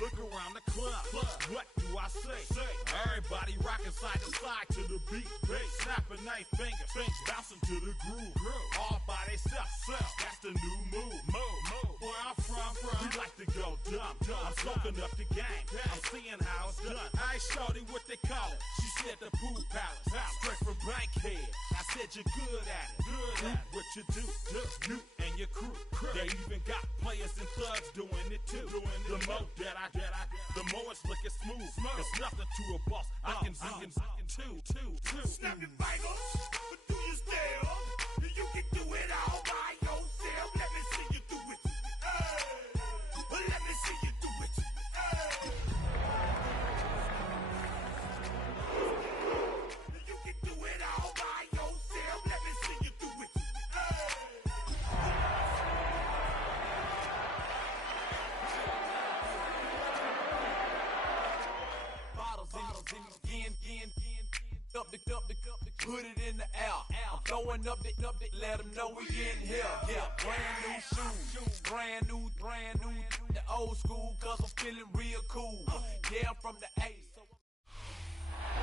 Look around the club. What do I say? Everybody rocking side to side to the beat. Snapping their fingers, bouncing to the groove. All by themselves. That's the new move. Where I'm from, we like to go dumb. I'm soaking up the game. I'm seeing how it's done. I ain't shorty what they call it. She said the pool palace. Straight from Bankhead. I said you're good at it. What you do, you and your crew. They even got players and thugs doing it too. The more that I get, the more it's looking smooth. It's nothing to a boss. I can two. Snap your fingers, but do you still? You can do it all by yourself. Let me see you do it. Let me see you do it. You can do it all by yourself. Let me see you do it. Put it in the air. I'm throwing up the, let them know we in here. Yeah, brand new shoes, brand new. The old school, cause I'm feeling real cool. Yeah, I'm from the A.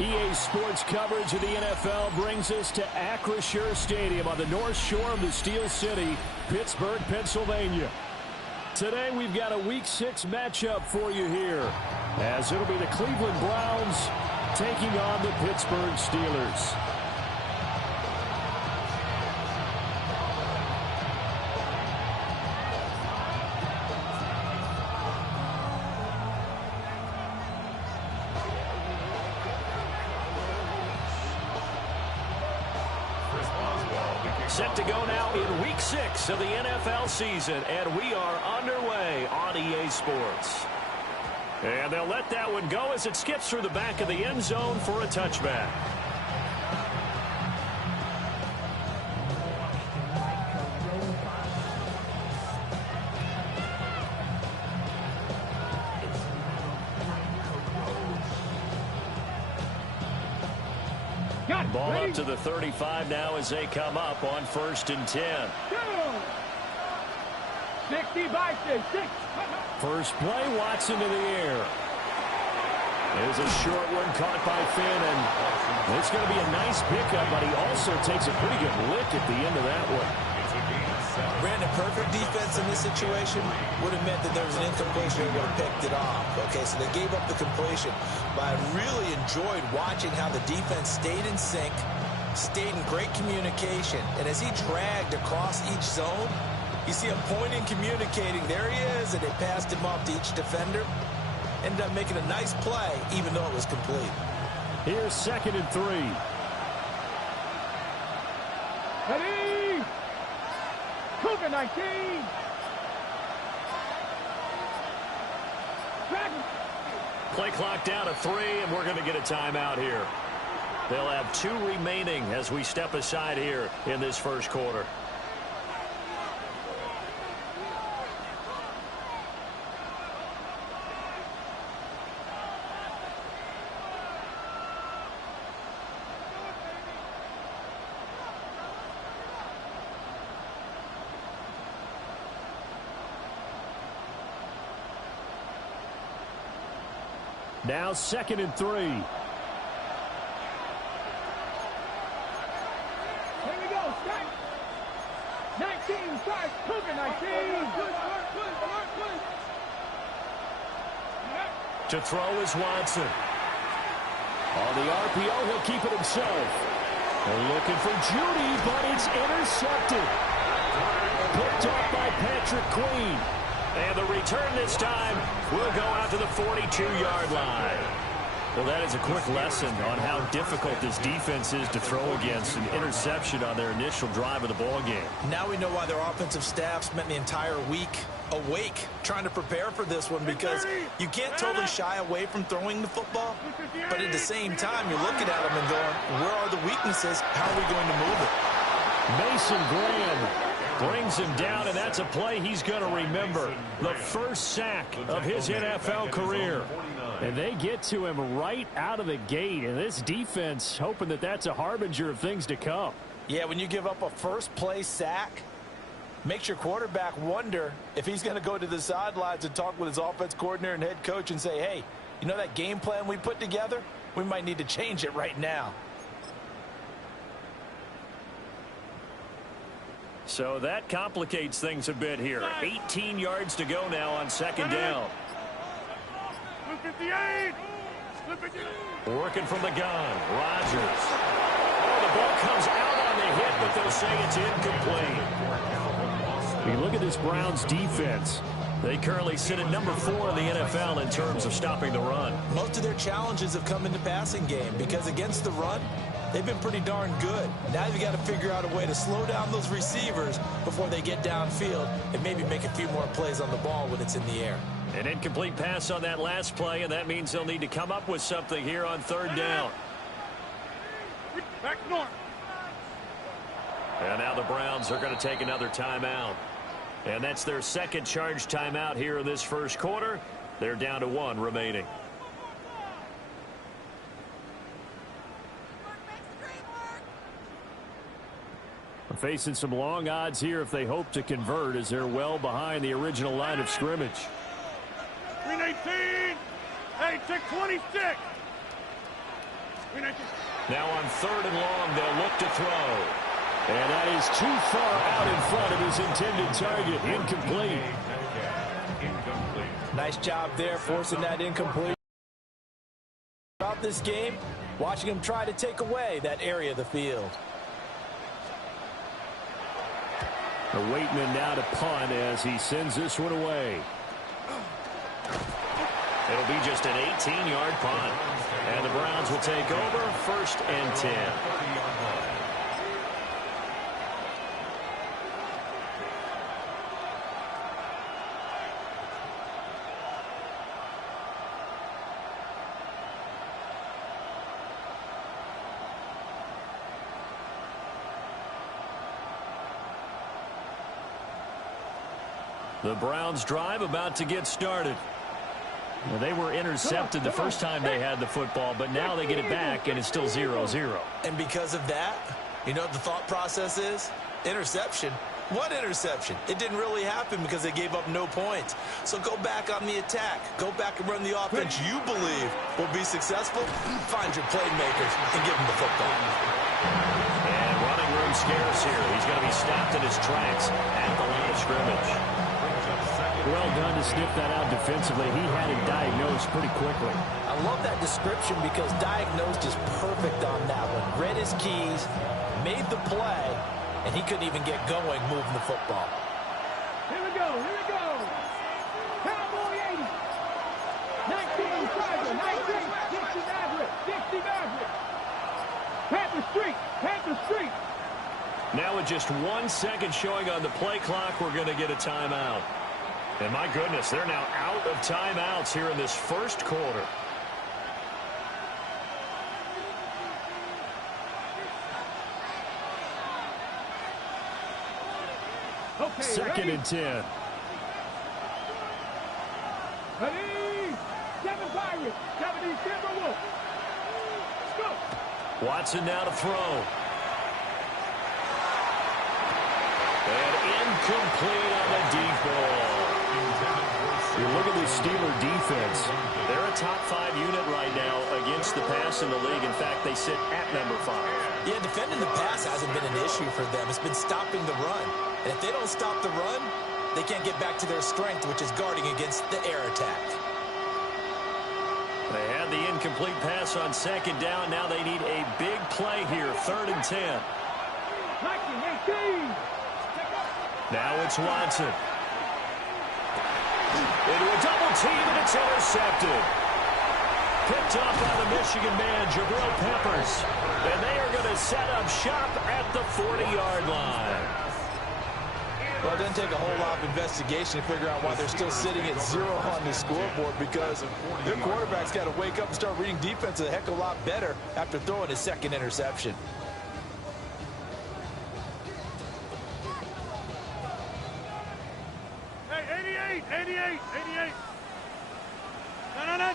EA Sports coverage of the NFL brings us to Acrisure Stadium on the north shore of the Steel City, Pittsburgh, Pennsylvania. Today we've got a Week 6 matchup for you here, as it'll be the Cleveland Browns taking on the Pittsburgh Steelers. Set to go now in Week 6 of the NFL season, and we are underway on EA Sports. And they'll let that one go as it skips through the back of the end zone for a touchback. Ball up to the 35 now as they come up on 1st and 10. 60 by 6. First play, Watson to the air. There's a short one caught by Finn, and it's going to be a nice pickup, but he also takes a pretty good lick at the end of that one. Brandon, perfect defense in this situation would have meant that there was an incompletion and would have picked it off. Okay, so they gave up the completion, but I really enjoyed watching how the defense stayed in sync, stayed in great communication, and as he dragged across each zone, you see him pointing, communicating. There he is, and they passed him off to each defender. Ended up making a nice play, even though it was complete. Here's 2nd and 3. Ready? Cougar 19. Play clock down to 3, and we're going to get a timeout here. They'll have 2 remaining as we step aside here in this first quarter. Now 2nd and 3. Here we go. Strike. 19. Strike. Cougar 19. To throw is Watson. On the RPO, he'll keep it himself. They're looking for Judy, but it's intercepted. Picked up by Patrick Queen. And the return this time will go out to the 42-yard line. Well, that is a quick lesson on how difficult this defense is to throw against an interception on their initial drive of the ball game. Now we know why their offensive staff spent the entire week awake trying to prepare for this one, because you can't totally shy away from throwing the football, but at the same time you're looking at them and going, where are the weaknesses? How are we going to move it? Mason Graham brings him down, and that's a play he's going to remember. The first sack of his NFL career. And they get to him right out of the gate, and this defense hoping that that's a harbinger of things to come. Yeah, when you give up a first-play sack, Makes your quarterback wonder if he's going to go to the sidelines and talk with his offense coordinator and head coach and say, hey, you know that game plan we put together? We might need to change it right now. So that complicates things a bit here. 18 yards to go now on second down. Working from the gun, Rodgers. Oh, the ball comes out on the hit, but they'll say it's incomplete. You look at this Browns defense. They currently sit at number 4 in the NFL in terms of stopping the run. Most of their challenges have come in the passing game because against the run, they've been pretty darn good. Now you've got to figure out a way to slow down those receivers before they get downfield and maybe make a few more plays on the ball when it's in the air. An incomplete pass on that last play, and that means they'll need to come up with something here on third down. Back north. And now the Browns are going to take another timeout. And that's their second charge timeout here in this first quarter. They're down to 1 remaining. Facing some long odds here if they hope to convert, as they're well behind the original line of scrimmage. 319. Hey, check 26. Now on third and long, they'll look to throw. And that is too far out in front of his intended target. Incomplete. Nice job there forcing that incomplete. Throughout this game, watching him try to take away that area of the field. The Waitman now to punt as he sends this one away. It'll be just an 18-yard punt. And the Browns will take over 1st and 10. The Browns drive about to get started. Well, they were intercepted the first time they had the football, but now they get it back, and it's still 0-0. And because of that, you know what the thought process is? Interception. What interception? It didn't really happen because they gave up no points. So go back on the attack. Go back and run the offense you believe will be successful. Find your playmakers and give them the football. And running room scarce here. He's going to be stopped in his tracks at the line of scrimmage. Well done to sniff that out defensively. He had it diagnosed pretty quickly. I love that description because diagnosed is perfect on that one. Read his keys, made the play, and he couldn't even get going moving the football. Here we go. Cowboy 80. 19 Tiger. 19. Dixie Maverick. Panther Street. Now with just 1 second showing on the play clock, we're going to get a timeout. And my goodness, they're now out of timeouts here in this first quarter. Okay, 2nd and 10. Ready? 7 Pirates. 70 Timberwolves. Go. Watson now to throw. And incomplete on the deep ball. You look at this Steeler defense. They're a top 5 unit right now against the pass in the league. In fact, they sit at number 5. Yeah, defending the pass hasn't been an issue for them. It's been stopping the run. And if they don't stop the run, they can't get back to their strength, which is guarding against the air attack. They had the incomplete pass on second down. Now they need a big play here. 3rd and 10. 1918. Now it's Watson. Into a double team, and it's intercepted. Picked up by the Michigan man, Jabril Peppers. And they are going to set up shop at the 40-yard line. Well, it doesn't take a whole lot of investigation to figure out why they're still sitting at 0 on the scoreboard, because their quarterback's got to wake up and start reading defense a heck of a lot better after throwing his 2nd interception. Hey, 88. No.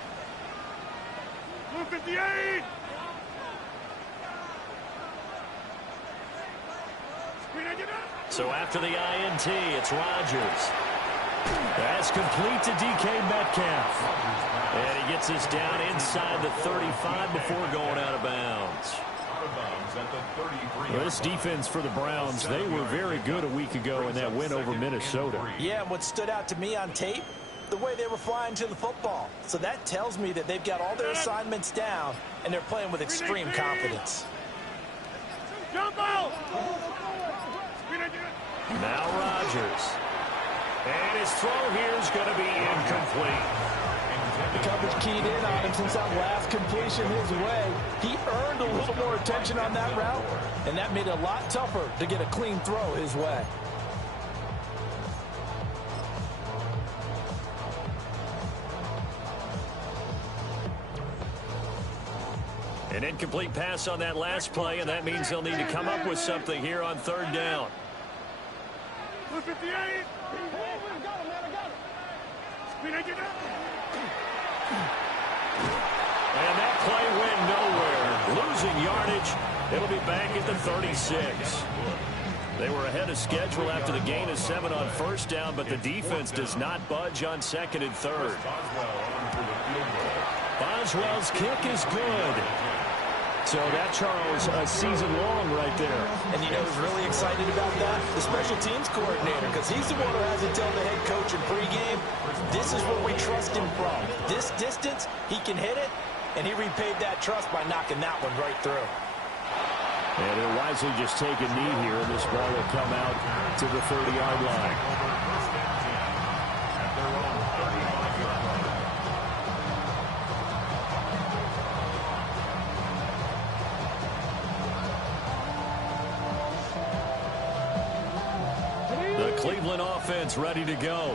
258. So after the INT, it's Rodgers. That's complete to DK Metcalf. And he gets us down inside the 35 before going out of bounds. Well, this defense for the Browns, they were very good a week ago in that win over Minnesota. Yeah, and what stood out to me on tape, the way they were flying to the football. So that tells me that they've got all their assignments down, and they're playing with extreme confidence. Now Rodgers. And his throw here is going to be incomplete. The coverage keyed in on him since that last completion his way. He earned a little more attention on that route, and that made it a lot tougher to get a clean throw his way. An incomplete pass on that last play, and that means they'll need to come up with something here on third down. 58. And that play went nowhere. Losing yardage. It'll be back at the 36. They were ahead of schedule after the gain of 7 on first down, but the defense does not budge on second and third. Boswell's kick is good. So that, Charles, a season long right there. And you know who's really excited about that? The special teams coordinator, because he's the one who has to tell the head coach in pregame, this is where we trust him from. This distance, he can hit it, and he repaid that trust by knocking that one right through. And he'll wisely just take a knee here, and this ball will come out to the 30-yard line. Cleveland offense ready to go.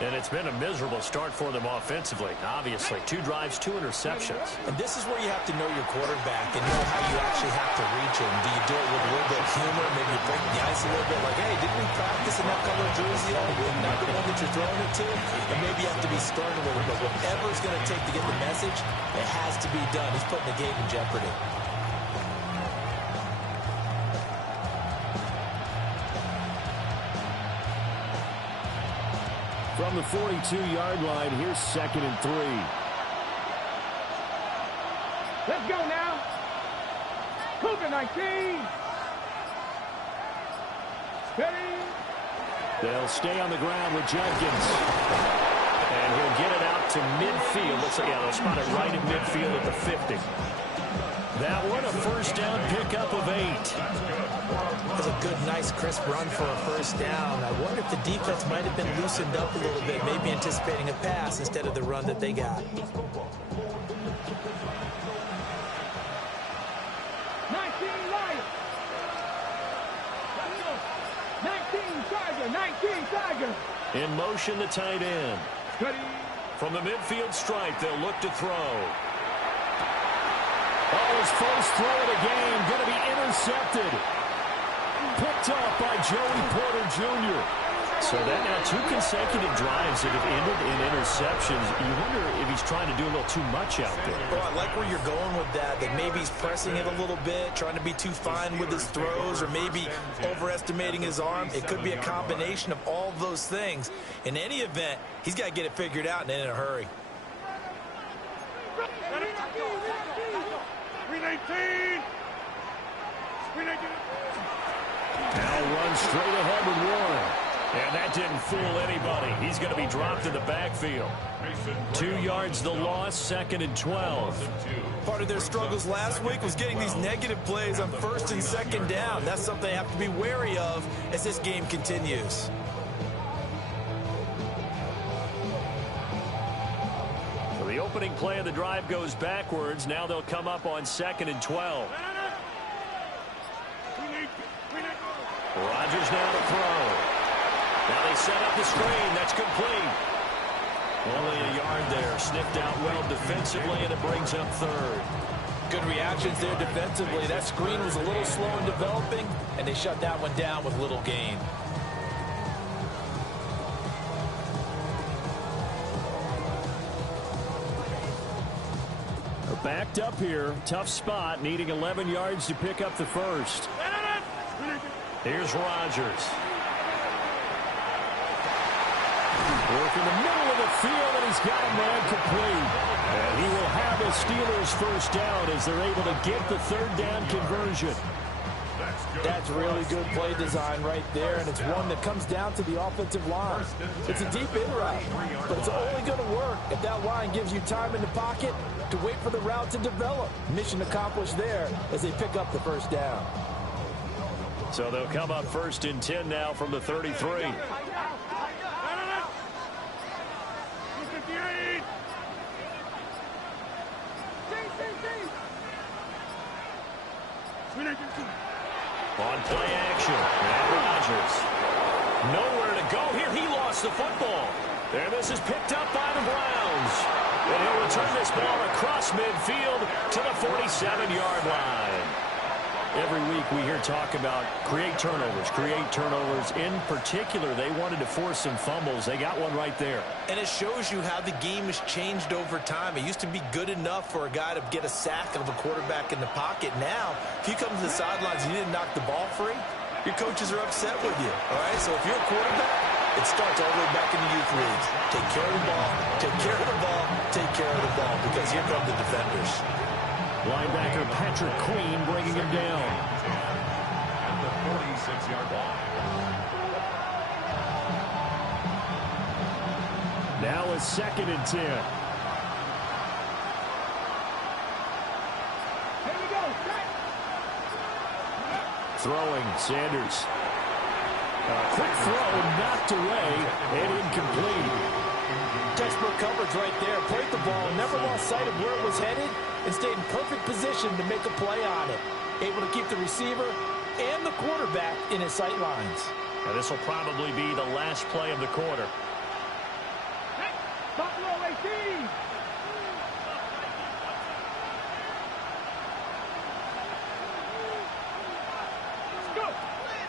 And it's been a miserable start for them offensively. Obviously, 2 drives, 2 interceptions. And this is where you have to know your quarterback and know how you actually have to reach him. Do you do it with a little bit of humor? Maybe you break the ice a little bit like, hey, didn't we practice in that color jersey all week? Not the one that you're throwing it to? And maybe you have to be stern with it. But whatever it's going to take to get the message, it has to be done. He's putting the game in jeopardy. From the 42-yard line, here's 2nd and 3. Let's go now. Cougar 19. Steady. They'll stay on the ground with Jenkins. And he'll get it out to midfield. Looks like, yeah, they'll spot it right in midfield at the 50. That one, a first down pickup of 8. That's a good, nice, crisp run for a first down. I wonder if the defense might have been loosened up a little bit, maybe anticipating a pass instead of the run that they got. 19 Lions. 19 Tiger. 19 Tiger. In motion, the tight end. Steady. From the midfield stripe, they'll look to throw. Oh, his first throw of the game going to be intercepted. Picked up by Joey Porter Jr. So that now 2 consecutive drives that have ended in interceptions. You wonder if he's trying to do a little too much out there. Well, I like where you're going with that maybe he's pressing it a little bit, trying to be too fine with his throws, or maybe overestimating his arm. It could be a combination of all of those things. In any event, he's got to get it figured out and in a hurry. 319. 319. Now runs straight ahead with Warren. And that didn't fool anybody. He's going to be dropped in the backfield. 2 yards the loss, 2nd and 12. Part of their struggles last week was getting these negative plays on 1st and 2nd down. That's something they have to be wary of as this game continues. So the opening play of the drive goes backwards. Now they'll come up on 2nd and 12. Rodgers now to throw. Now they set up the screen. That's complete. Only a yard there. Sniffed out well defensively, and it brings up 3rd. Good reactions there defensively. That screen was a little slow in developing, and they shut that one down with little gain. They're backed up here. Tough spot, needing 11 yards to pick up the first. Here's Rodgers. Work in the middle of the field, and he's got a man complete. And he will have the Steelers first down as they're able to get the third down conversion. That's really good play design right there, and it's one that comes down to the offensive line. It's a deep in route, but it's only going to work if that line gives you time in the pocket to wait for the route to develop. Mission accomplished there as they pick up the first down. So they'll come up first and 10 now from the 33. On play action, and Rodgers. Nowhere to go here. He lost the football. And this is picked up by the Browns. And he'll return this ball across midfield to the 47-yard line. Every week we hear talk about create turnovers. In particular, they wanted to force some fumbles. They got one right there. And it shows you how the game has changed over time. It used to be good enough for a guy to get a sack of a quarterback in the pocket. Now, if you come to the sidelines and you didn't knock the ball free, your coaches are upset with you. All right, so if you're a quarterback, it starts all the way back in the youth leagues. Take care of the ball, take care of the ball, take care of the ball, because here come the defenders. Linebacker Patrick Queen bringing him down. At the 46-yard line. Now it's 2nd and 10. Here we go. Throwing, Sanders. A quick throw, knocked away, and incomplete. Textbook coverage right there. Played the ball, never lost sight of where it was headed, and stayed in perfect position to make a play on it. Able to keep the receiver and the quarterback in his sight lines. Now this will probably be the last play of the quarter. Buffalo 18.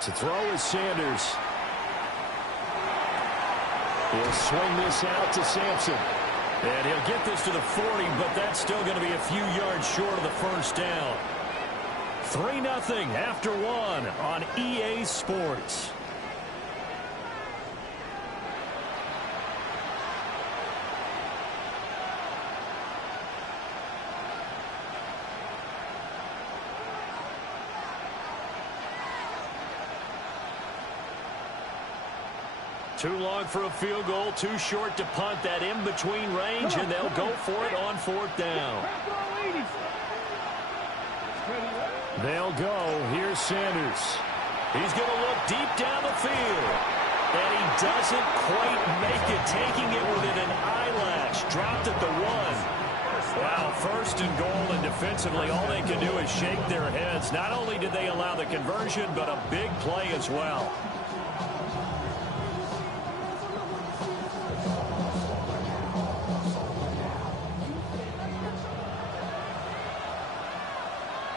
To throw is Sanders. He'll swing this out to Sampson. And he'll get this to the 40, but that's still going to be a few yards short of the first down. 3-0 after one on EA Sports. Too long for a field goal, too short to punt. That in-between range, and they'll go for it on 4th down. They'll go. Here's Sanders. He's going to look deep down the field. And he doesn't quite make it, taking it within an eyelash. Dropped at the 1. Wow, 1st and goal, and defensively, all they can do is shake their heads. Not only did they allow the conversion, but a big play as well.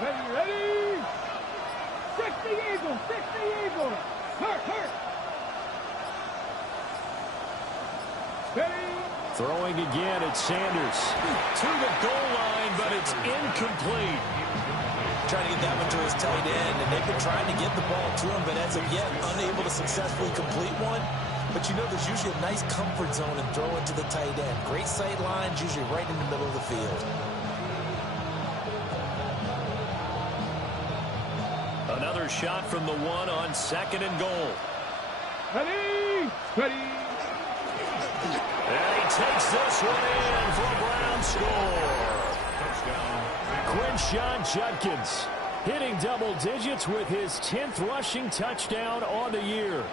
Ready? 60 Eagles, 60 Eagles. Hurt. Ready? Throwing again, it's Sanders. To the goal line, but it's incomplete. Trying to get that one to his tight end, and they've been trying to get the ball to him, but as of yet, unable to successfully complete one. But you know there's usually a nice comfort zone in throwing to the tight end. Great sight lines, usually right in the middle of the field. Another shot from the 1 on 2nd and goal. Ready? And he takes this one in for a Brown score. Quinshon Judkins hitting double digits with his 10th rushing touchdown on the year.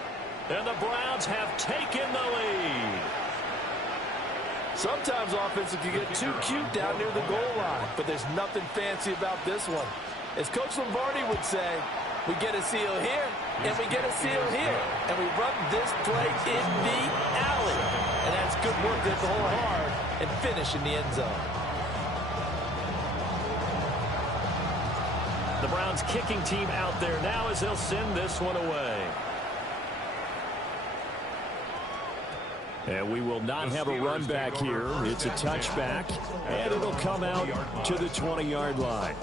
And the Browns have taken the lead. Sometimes offense can get too cute down near the goal line, but there's nothing fancy about this one. As Coach Lombardi would say, we get a seal here, and we get a seal here, and we run this play in the alley. And that's good work to hit the hole hard and finish in the end zone. The Browns kicking team out there now as they'll send this one away. And we will not have a run back here. It's a touchback, and it'll come out to the 20-yard line.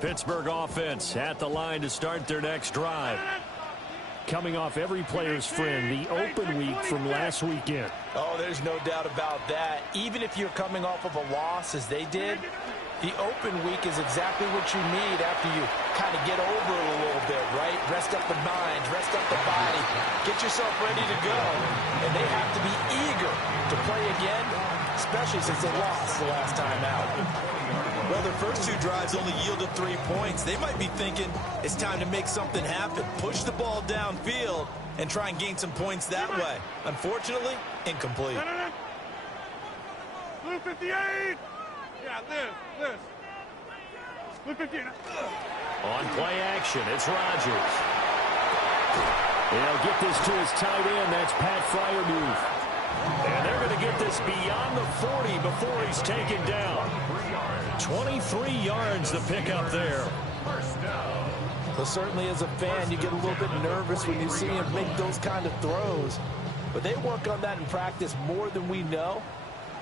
Pittsburgh offense at the line to start their next drive. Coming off every player's friend, the open week from last weekend. Oh, there's no doubt about that. Even if you're coming off of a loss as they did, the open week is exactly what you need after you kind of get over it a little bit, right? Rest up the mind, rest up the body, get yourself ready to go. And they have to be eager to play again, especially since they lost the last time out. Well, their first 2 drives only yielded 3 points. They might be thinking it's time to make something happen. Push the ball downfield and try and gain some points that way. Unfortunately, incomplete. Blue 58. Yeah, Liz. Blue 58. On play action, it's Rodgers. He'll get this to his tight end. That's Pat Freiermuth. And they're going to get this beyond the 40 before he's taken down. 23 yards to pick up there. Well, certainly as a fan, you get a little bit nervous when you see him make those kind of throws. But they work on that in practice more than we know.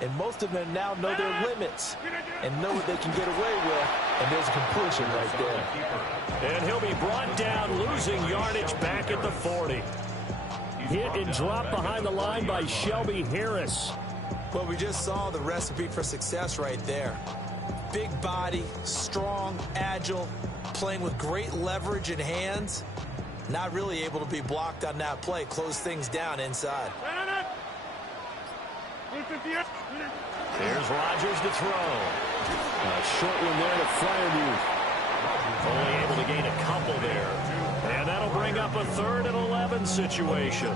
And most of them now know their limits and know what they can get away with. And there's a completion right there. And he'll be brought down, losing yardage back at the 40. Hit and drop behind the line by Shelby Harris. Well, we just saw the recipe for success right there. Big body, strong, agile, playing with great leverage in hands. Not really able to be blocked on that play. Close things down inside. Here's Rodgers to throw. A short one there to Freiermuth. Only able to gain a couple there. And that'll bring up a 3rd and 11 situation.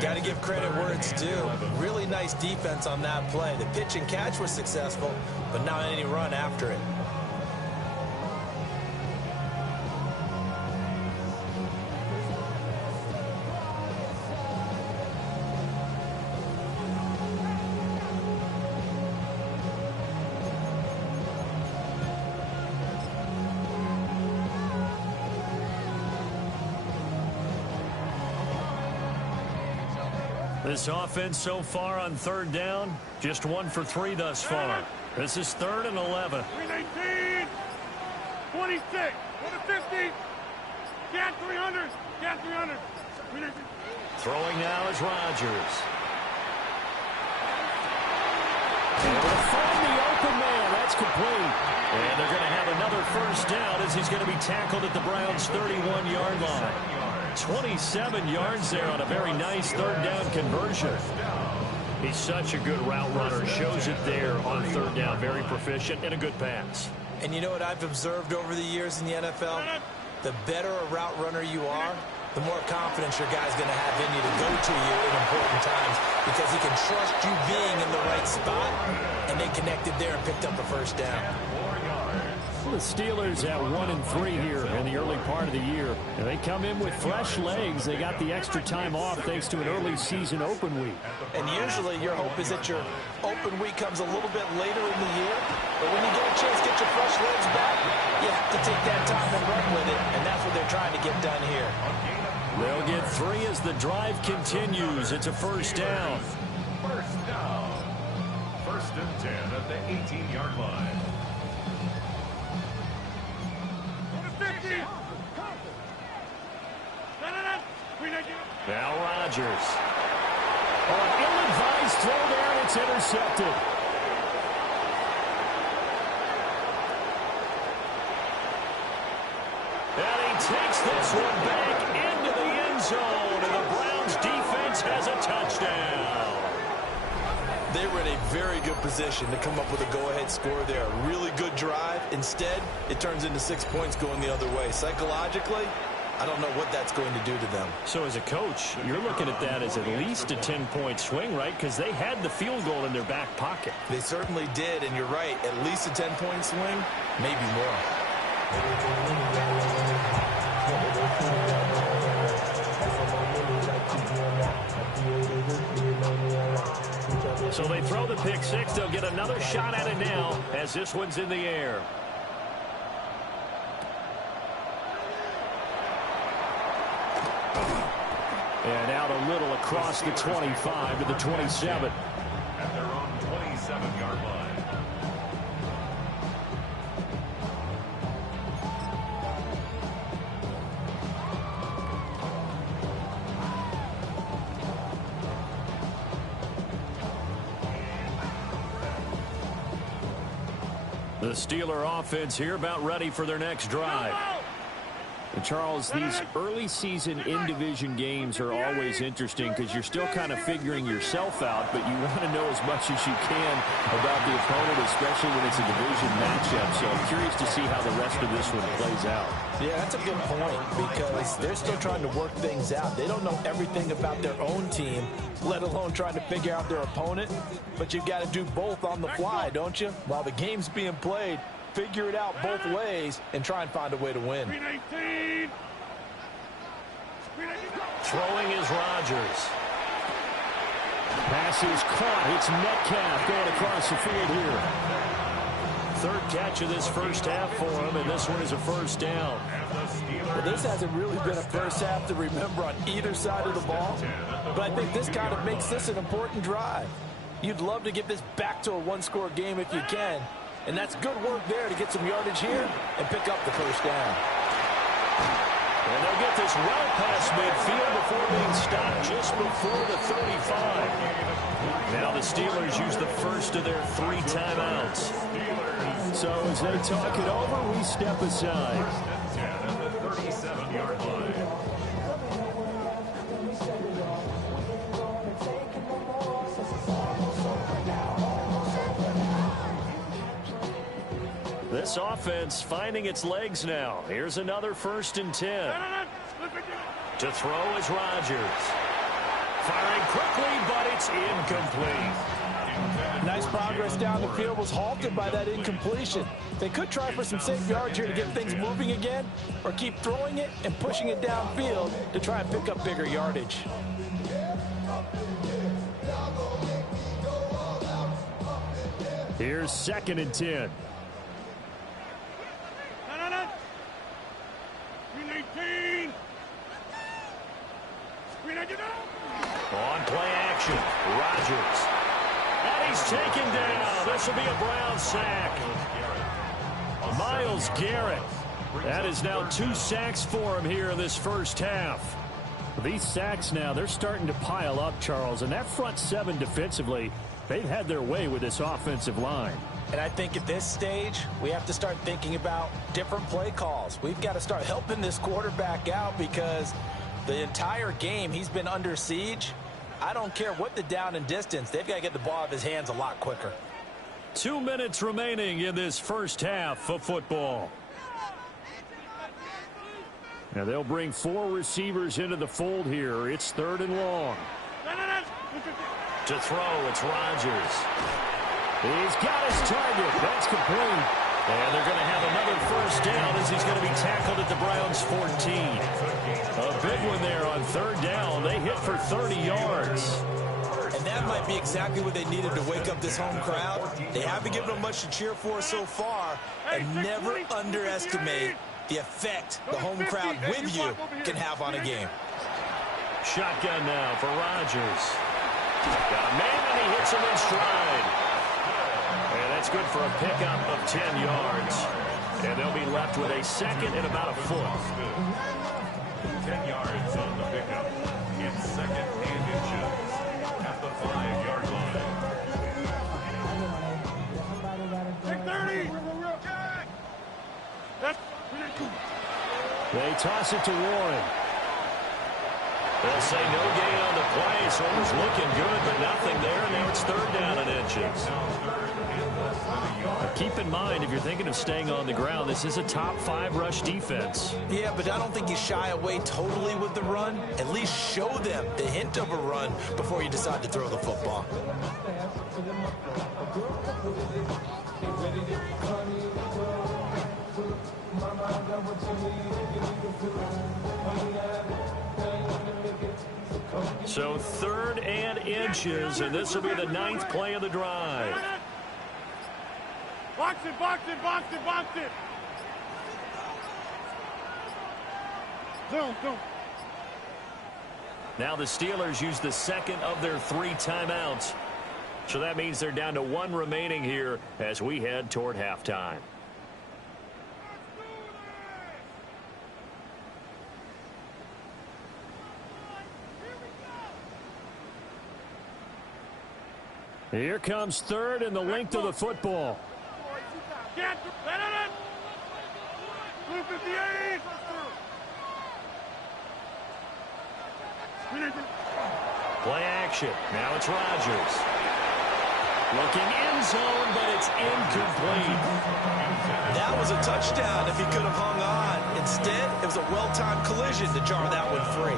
Got to give credit where it's due. Really nice defense on that play. The pitch and catch was successful, but not any run after it. This offense so far on 3rd down, just 1 for 3 thus far. This is 3rd and 11. 319, 26, go to 50, get 300, get 300. Throwing now is Rodgers. Able to find the open man. That's complete. And they're going to have another 1st down as he's going to be tackled at the Browns' 31-yard line. 27 yards there on a very nice 3rd down conversion. He's such a good route runner. Shows it there on 3rd down. Very proficient and a good pass. And you know what I've observed over the years in the NFL? The better a route runner you are, the more confidence your guy's going to have in you to go to you in important times because he can trust you being in the right spot, and they connected there and picked up a 1st down. The Steelers at 1-3 here in the early part of the year. And they come in with fresh legs. They got the extra time off thanks to an early season open week. And usually your hope is that your open week comes a little bit later in the year. But when you get a chance to get your fresh legs back, you have to take that time and run with it. And that's what they're trying to get done here. They'll get 3 as the drive continues. It's a 1st down. 1st down. 1st and 10 at the 18-yard line. Now Rodgers. On an ill-advised throw there, and it's intercepted. And he takes this one back into the end zone, and the Browns defense has a touchdown. They were in a very good position to come up with a go-ahead score there. A really good drive. Instead, it turns into 6 points going the other way. Psychologically, I don't know what that's going to do to them. So as a coach, you're looking at that as at least a 10-point swing, right? Because they had the field goal in their back pocket. They certainly did, and you're right. At least a 10-point swing, maybe more. So they throw the pick 6. They'll get another shot at it now as this one's in the air. And out a little across the 25 to the 27. At their own 27-yard line. The Steeler offense here about ready for their next drive. And Charles, these early season in-division games are always interesting because you're still kind of figuring yourself out, but you want to know as much as you can about the opponent, especially when it's a division matchup. So I'm curious to see how the rest of this one plays out. Yeah, that's a good point because they're still trying to work things out. They don't know everything about their own team, let alone trying to figure out their opponent. But you've got to do both on the fly, don't you? While the game's being played, figure it out both ways and try and find a way to win. Throwing is Rodgers. Pass is caught. It's Metcalf going across the field here. Third catch of this first half for him, and this one is a first down. Well, this hasn't really been a first half to remember on either side of the ball, but I think this kind of makes this an important drive. You'd love to get this back to a one-score game if you can, and that's good work there to get some yardage here and pick up the first down. And they'll get this well past midfield before being stopped just before the 35. Now the Steelers use the first of their 3 timeouts. So as they talk it over, we step aside. 10 at the 37-yard line. This offense finding its legs now. Here's another 1st and 10. To throw is Rodgers. Firing quickly, but it's incomplete. Nice progress down the field was halted by that incompletion. They could try for some safe yards here to get things moving again, or keep throwing it and pushing it downfield to try and pick up bigger yardage. Here's 2nd and 10. On play action, Rodgers. And he's taken down. This will be a Brown sack. Myles Garrett. That is now 2 sacks for him here in this first half. These sacks now, they're starting to pile up, Charles. And that front 7 defensively, they've had their way with this offensive line. And I think at this stage, we have to start thinking about different play calls. We've got to start helping this quarterback out because the entire game he's been under siege. I don't care what the down and distance. They've got to get the ball out of his hands a lot quicker. 2 minutes remaining in this first half of football. Now they'll bring 4 receivers into the fold here. It's 3rd and long. To throw, it's Rodgers. He's got his target. That's complete. And they're going to have another first down as he's going to be tackled at the Browns' 14. A big one there on 3rd down. They hit for 30 yards. And that might be exactly what they needed to wake up this home crowd. They haven't given them much to cheer for so far. And never underestimate the effect the home crowd with you can have on a game. Shotgun now for Rodgers. Got a man, and he hits him in stride. And that's good for a pickup of 10 yards. And they'll be left with a 2nd and about a foot. 10 yards on the pickup. In 2nd and inches at the 5-yard line. 30. They toss it to Warren. They'll say no gain on the play, so it was looking good, but nothing there. Now it's 3rd down and inches. Keep in mind, if you're thinking of staying on the ground, this is a top 5 rush defense. Yeah, but I don't think you shy away totally with the run. At least show them the hint of a run before you decide to throw the football. So 3rd and inches, and this will be the 9th play of the drive. Box it, box it, box it, box it. Zoom. Now the Steelers use the 2nd of their 3 timeouts. So that means they're down to 1 remaining here as we head toward halftime. Here comes 3rd and the length of the football. Get Blue 58. Play action. Now it's Rodgers. Looking end zone, but it's incomplete. That was a touchdown if he could have hung on. Instead, it was a well-timed collision to jar that one free.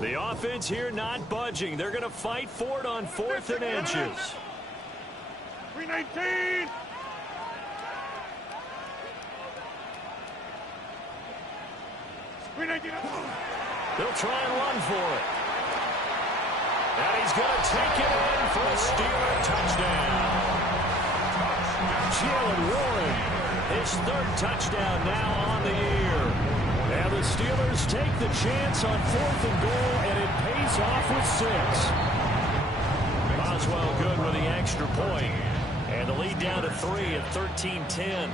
The offense here not budging. They're going to fight for it on 4th and inches. 319. They'll try and run for it. And he's going to take it in for a Steeler touchdown. Jaylen Warren, his 3rd touchdown now on the year. And the Steelers take the chance on 4th and goal, and it pays off with 6. Boswell good with the extra point. And the lead down to 3 at 13-10.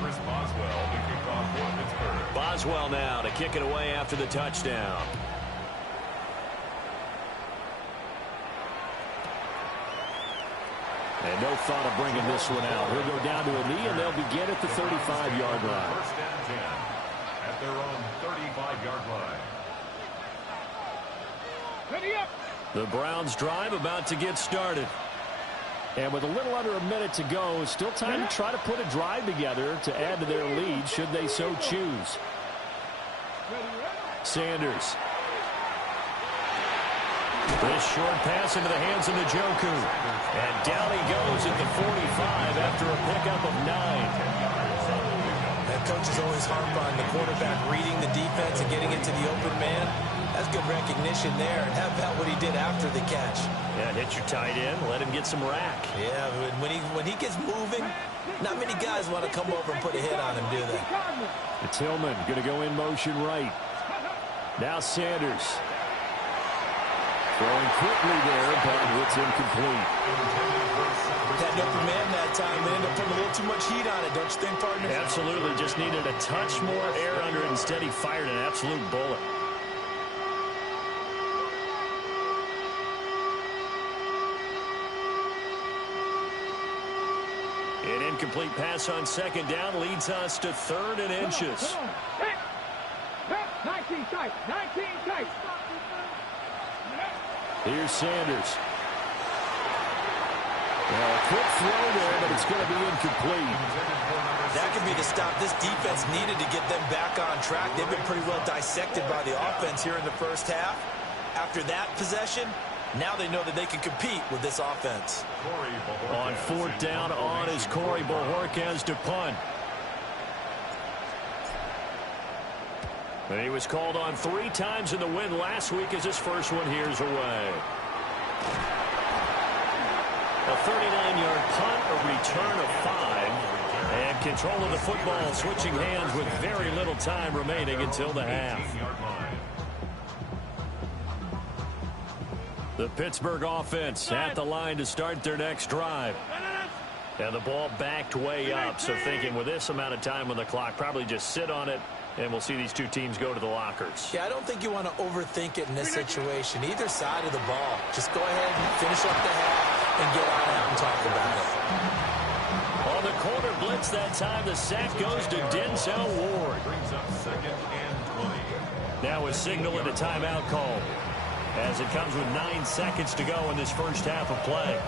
Chris Boswell, the kickoff for Pittsburgh. Boswell now to kick it away after the touchdown. And no thought of bringing this one out. He'll go down to a knee, and they'll begin at the 35-yard line. 1st and 10 at their own 35-yard line. Ready up. The Browns drive about to get started. And with a little under a minute to go, still time to try to put a drive together to add to their lead should they so choose. Sanders. This short pass into the hands of Njoku. And down he goes at the 45 after a pickup of 9. That coach is always harp on the quarterback reading the defense and getting into the open man. That's good recognition there. And how about what he did after the catch? Yeah, hit your tight end, let him get some rack. Yeah, when he gets moving, not many guys want to come over and put a hit on him, do they? It's Tillman going to go in motion right. Now Sanders. Throwing quickly there, but it's incomplete. That open man that time, they ended up putting a little too much heat on it, don't you think, partner? Absolutely, just needed a touch more air under it. Instead, he fired an absolute bullet. An incomplete pass on 2nd down leads us to 3rd and inches. 19 tight. 19 tight. Here's Sanders. Well, a quick throw there, but it's going to be incomplete. That could be the stop this defense needed to get them back on track. They've been pretty well dissected by the offense here in the 1st half. After that possession, now they know that they can compete with this offense. On 4th down on is Corey Bojorquez to punt. And he was called on 3 times in the win last week as his first one here's away. A 39-yard punt, a return of 5. And control of the football switching hands with very little time remaining until the half. The Pittsburgh offense at the line to start their next drive. And the ball backed way up, so thinking with this amount of time on the clock, probably just sit on it, and we'll see these two teams go to the lockers. Yeah, I don't think you want to overthink it in this situation. Either side of the ball. Just go ahead and finish up the half and get on out and talk about it. On the corner blitz that time, the sack goes to Denzel Ward. Brings up 2nd and 20. Now a signal and a timeout call as it comes with 9 seconds to go in this first half of play.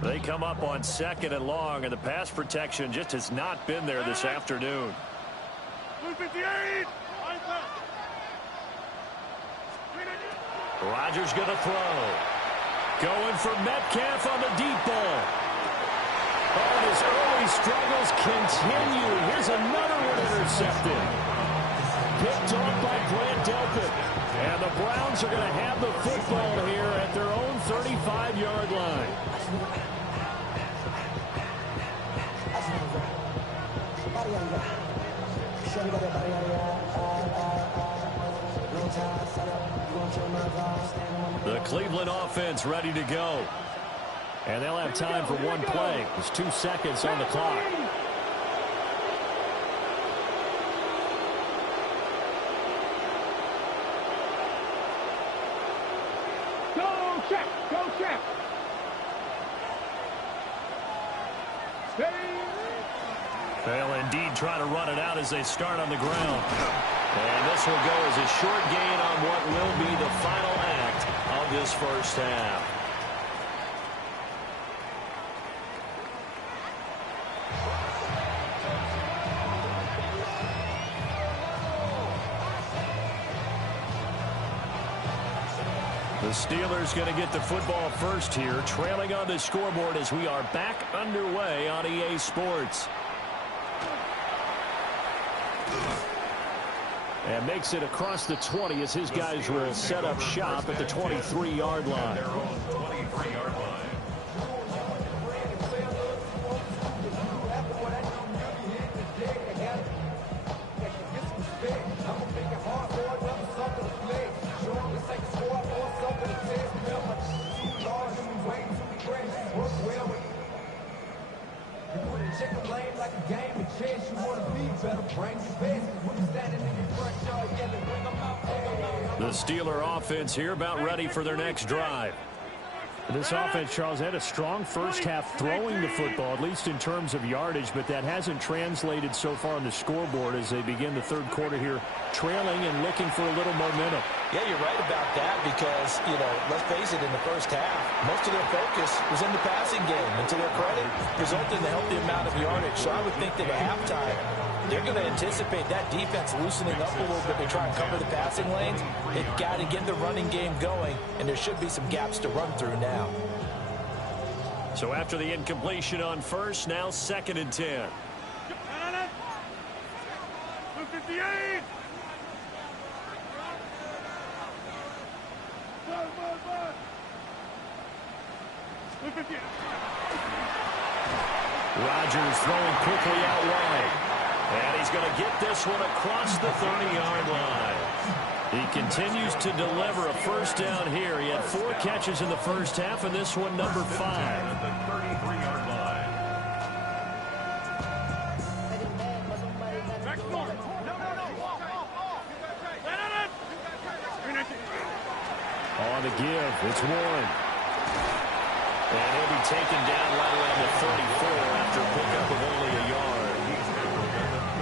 They come up on 2nd and long, and the pass protection just has not been there this afternoon. Blue 58. Rodgers going to throw. Going for Metcalf on the deep ball. Oh, and his early struggles continue. Here's another one intercepted. Picked off by Grant Delpit. And the the Browns are going to have the football here at their own 35-yard line. The Cleveland offense ready to go. And they'll have time for one play. There's 2 seconds on the clock. Go check! Go check! They'll indeed try to run it out as they start on the ground. And this will go as a short gain on what will be the final act of this first half. The Steelers going to get the football first here, trailing on the scoreboard as we are back underway on EA Sports. And makes it across the 20 as his guys will set up shop at the 23-yard line. The Steeler offense here about ready for their next drive. This offense, Charles, had a strong first half throwing the football, at least in terms of yardage, but that hasn't translated so far on the scoreboard as they begin the third quarter here, trailing and looking for a little momentum. Yeah, you're right about that because, let's face it, in the first half, most of their focus was in the passing game. And to their credit, resulted in a healthy amount of yardage. So I would think that at halftime, they're going to anticipate that defense loosening up a little bit to try and cover the passing lanes. They've got to get the running game going, and there should be some gaps to run through now. So after the incompletion on first, now 2nd and 10. 258! Rodgers throwing quickly out wide. And he's going to get this one across the 30-yard line. He continues to deliver a first down here. He had 4 catches in the first half, and this one number 5. At the 33-yard line. Back north. On the give, it's Warren. And he'll be taken down right around the 34 after a pickup of only a yard.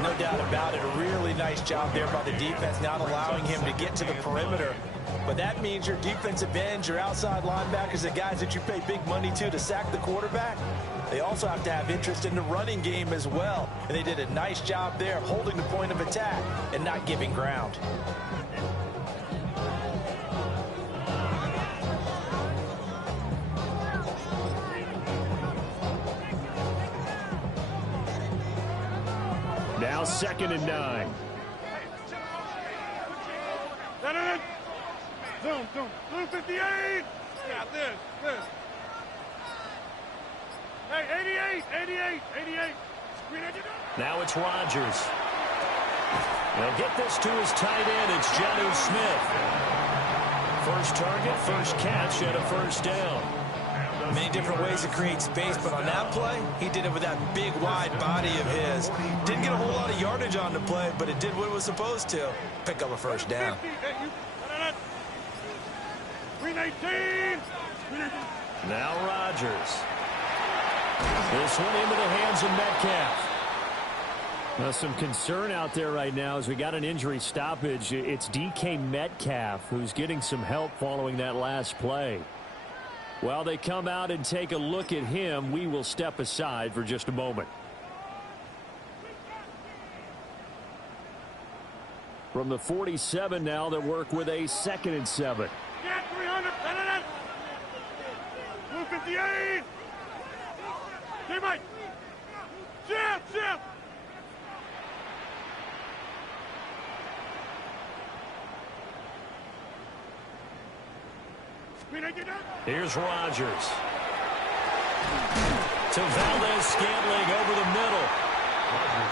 No doubt about it. A really nice job there by the defense, not allowing him to get to the perimeter. But that means your defensive ends, your outside linebackers, the guys that you pay big money to sack the quarterback, they also have to have interest in the running game as well. And they did a nice job there holding the point of attack and not giving ground. Now 2nd and 9. Zoom. 258! Yeah, this. Hey, 88! Now it's Rodgers. They'll get this to his tight end. It's Jonnu Smith. First target, first catch, and a first down. Many different ways to create space, but on that play, he did it with that big, wide body of his. Didn't get a whole lot of yardage on the play, but it did what it was supposed to. Pick up a first down. 319! Now Rodgers. This one into the hands of Metcalf. Now, some concern out there right now as we got an injury stoppage. It's DK Metcalf who's getting some help following that last play. While they come out and take a look at him, we will step aside for just a moment. From the 47 now, they work with a 2nd and 7. Get 300! 258! Hey, Mike! Shift! Here's Rodgers. To Valdez-Scantling over the middle.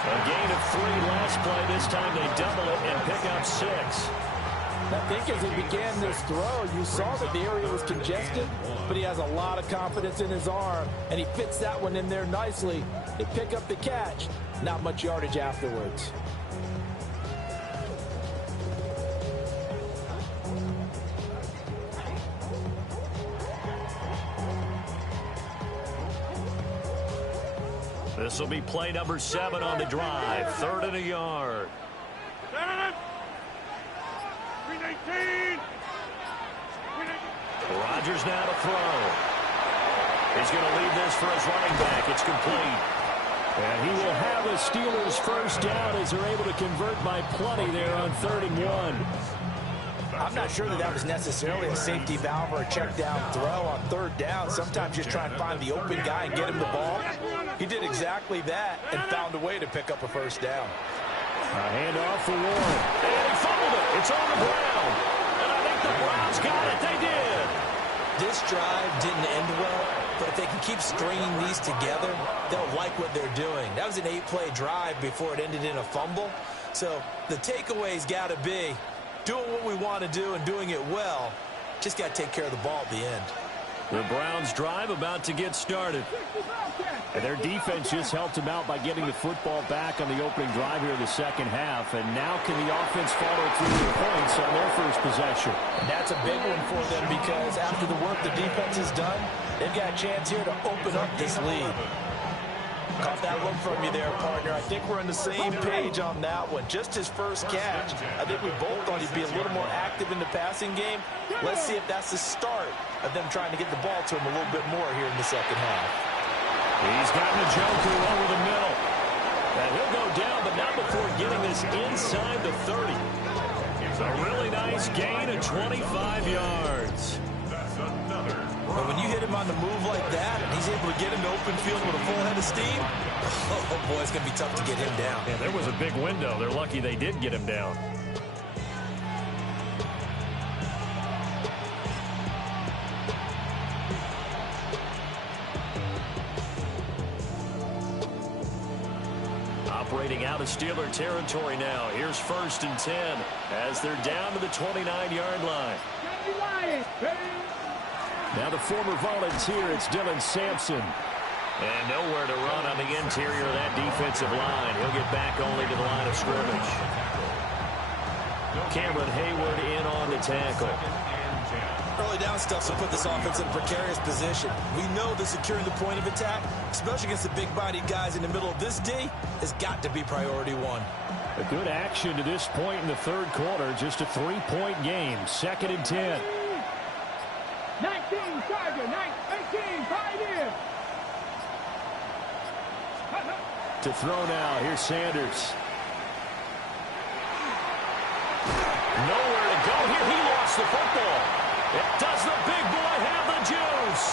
A gain of 3 last play. This time they double it and pick up 6. I think as he began this throw, you saw that the area was congested, but he has a lot of confidence in his arm, and he fits that one in there nicely. They pick up the catch. Not much yardage afterwards. This will be play number 7 on the drive. 3rd and a yard. 319. Rodgers now to throw. He's going to leave this for his running back. It's complete. And he will have a Steelers first down as they're able to convert by plenty there on 3rd and 1. I'm not sure that was necessarily a safety valve or a check down throw on 3rd down. Sometimes just try and find the open guy and get him the ball. He did exactly that and found a way to pick up a first down. A handoff for Warren. And he fumbled it. It's on the ground. And I think the Browns got it. They did. This drive didn't end well, but if they can keep stringing these together, they'll like what they're doing. That was an 8-play drive before it ended in a fumble. So the takeaway's got to be doing what we want to do and doing it well. Just got to take care of the ball at the end. The Browns drive about to get started. And their defense just helped them out by getting the football back on the opening drive here in the second half. And now can the offense follow through the points on their first possession? And that's a big one for them because after the work the defense has done, they've got a chance here to open up this lead. Caught that look from you there, partner. I think we're on the same page on that one. Just his first catch. I think we both thought he'd be a little more active in the passing game. Let's see if that's the start of them trying to get the ball to him a little bit more here in the second half. He's got Njoku over the middle. And he'll go down, but not before getting this inside the 30. A really nice gain of 25 yards. But when you hit him on the move like that, and he's able to get into open field with a full head of steam, oh boy, it's going to be tough to get him down. Yeah, there was a big window. They're lucky they did get him down. Operating out of Steeler territory now. Here's 1st and 10 as they're down to the 29-yard line. Now the former Volunteer, it's Dylan Sampson. And nowhere to run on the interior of that defensive line. He'll get back only to the line of scrimmage. Cameron Hayward in on the tackle. Early down stuff to put this offense in a precarious position. We know that securing the point of attack, especially against the big-bodied guys in the middle of this D, has got to be priority 1. A good action to this point in the 3rd quarter. Just a 3-point game. 2nd and 10. 19, Charger, 18, 5 in. To throw now. Here's Sanders. Nowhere to go here. He lost the football. Does the big boy have the juice?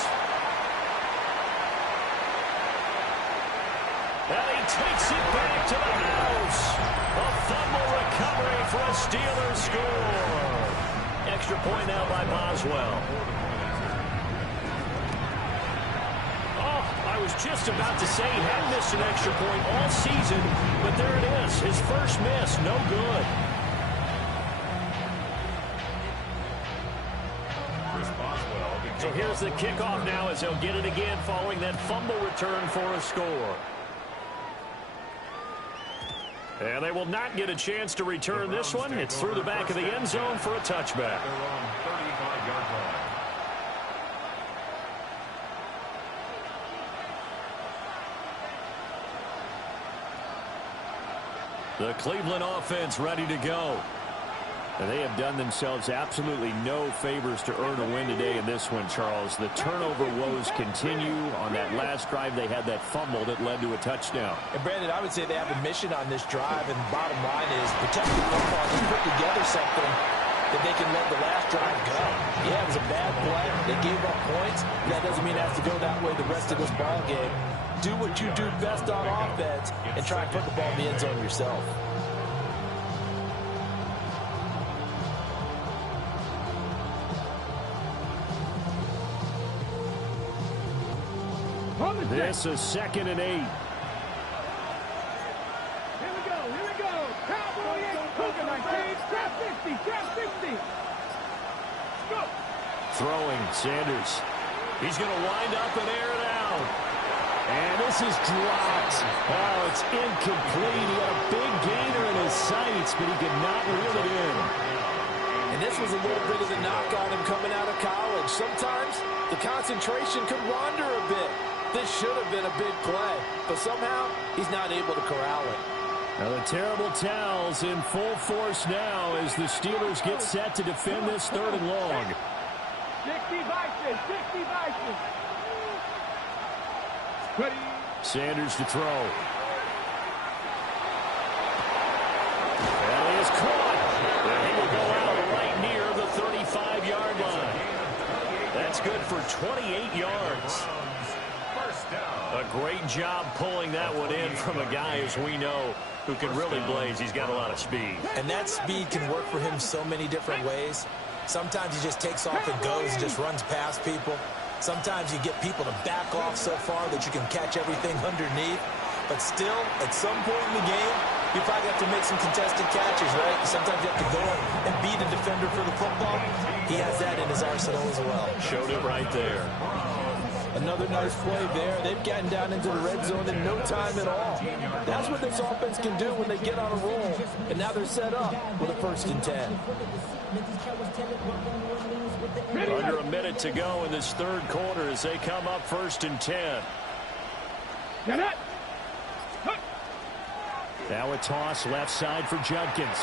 And he takes it back to the house. A fumble recovery for a Steelers score. Extra point now by Boswell. Oh, I was just about to say he hadn't missed an extra point all season, but there it is. His first miss, no good. So here's the kickoff now as they'll get it again following that fumble return for a score. And they will not get a chance to return this one. It's through the back of the end zone for a touchback. The Cleveland offense ready to go. And they have done themselves absolutely no favors to earn a win today in this one, Charles. The turnover woes continue. On that last drive, they had that fumble that led to a touchdown. And, Brandon, I would say they have a mission on this drive, and the bottom line is protect the football and put together something that they can let the last drive go. Yeah, it was a bad play. They gave up points. That doesn't mean it has to go that way the rest of this ball game. Do what you do best on offense and try and put the ball in the end zone yourself. This is 2nd and 8. Here we go. Cowboy X, Cougar 19, trap 60, trap 60. Go. Throwing, Sanders. He's going to wind up and air it out. And this is dropped. Oh, it's incomplete. He had a big gainer in his sights, but he could not reel it in. And this was a little bit of the knock on him coming out of college. Sometimes the concentration could wander a bit. This should have been a big play, but somehow he's not able to corral it. Now the terrible towels in full force now as the Steelers get set to defend this 3rd and long. 60 Vikings, 60 Vikings. Ready. Sanders to throw. And he is caught. And he will go out right near the 35-yard line. That's good for 28 yards. A great job pulling that one in from a guy, as we know, who can really blaze. He's got a lot of speed. And that speed can work for him so many different ways. Sometimes he just takes off and goes and just runs past people. Sometimes you get people to back off so far that you can catch everything underneath. But still, at some point in the game, you probably have to make some contested catches, right? Sometimes you have to go and beat a defender for the football. He has that in his arsenal as well. Showed it right there. Another nice play there. They've gotten down into the red zone in no time at all. That's what this offense can do when they get on a roll. And now they're set up with a 1st and 10. Under a minute to go in this 3rd quarter as they come up 1st and 10. Now a toss left side for Judkins.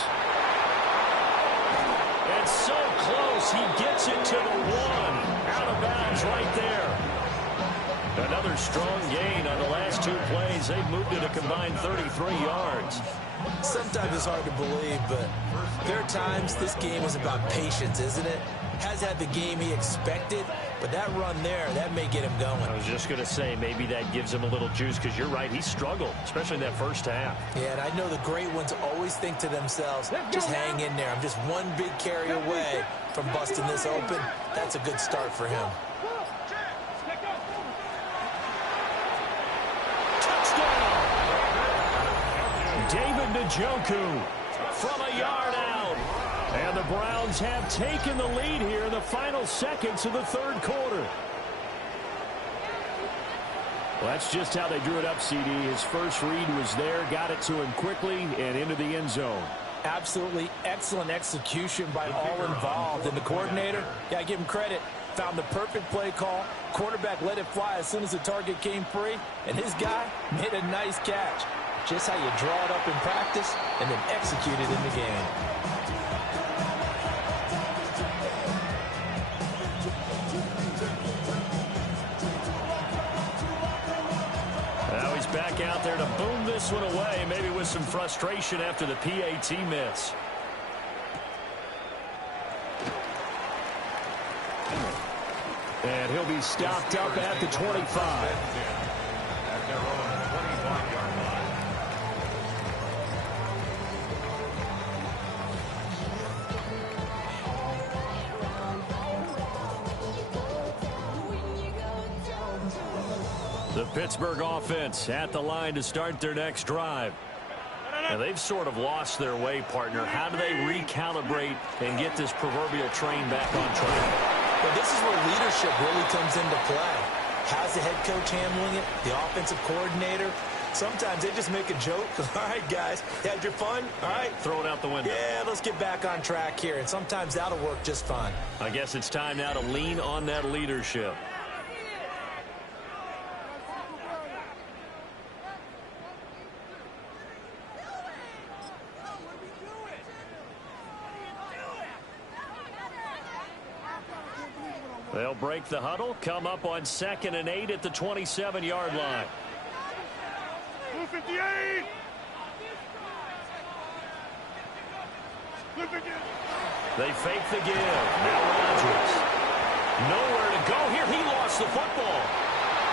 And so close, he gets it to the 1. Out of bounds right there. Another strong gain on the last 2 plays. They've moved it a combined 33 yards. Sometimes it's hard to believe, but there are times this game is about patience, isn't it? Has had the game he expected, but that run there, that may get him going. I was just going to say, maybe that gives him a little juice, because you're right, he struggled, especially in that first half. Yeah, and I know the great ones always think to themselves, just hang in there. I'm just one big carry away from busting this open. That's a good start for him. David Njoku from a yard out. And the Browns have taken the lead here in the final seconds of the 3rd quarter. Well, that's just how they drew it up, CD. His first read was there, got it to him quickly, and into the end zone. Absolutely excellent execution by all involved. And the coordinator, got to give him credit, found the perfect play call. Quarterback let it fly as soon as the target came free, and his guy made a nice catch. Just how you draw it up in practice and then execute it in the game. Now he's back out there to boom this one away, maybe with some frustration after the PAT miss. And he'll be stopped up at the 25. The Pittsburgh offense at the line to start their next drive. Now they've sort of lost their way, partner. How do they recalibrate and get this proverbial train back on track? Well, this is where leadership really comes into play. How's the head coach handling it? The offensive coordinator? Sometimes they just make a joke. All right, guys, you had your fun? All right. Throw it out the window. Yeah, let's get back on track here. And sometimes that'll work just fine. I guess it's time now to lean on that leadership. They'll break the huddle, come up on 2nd and 8 at the 27-yard line. 258! They fake the give. Now Rodgers. Nowhere to go here. He lost the football.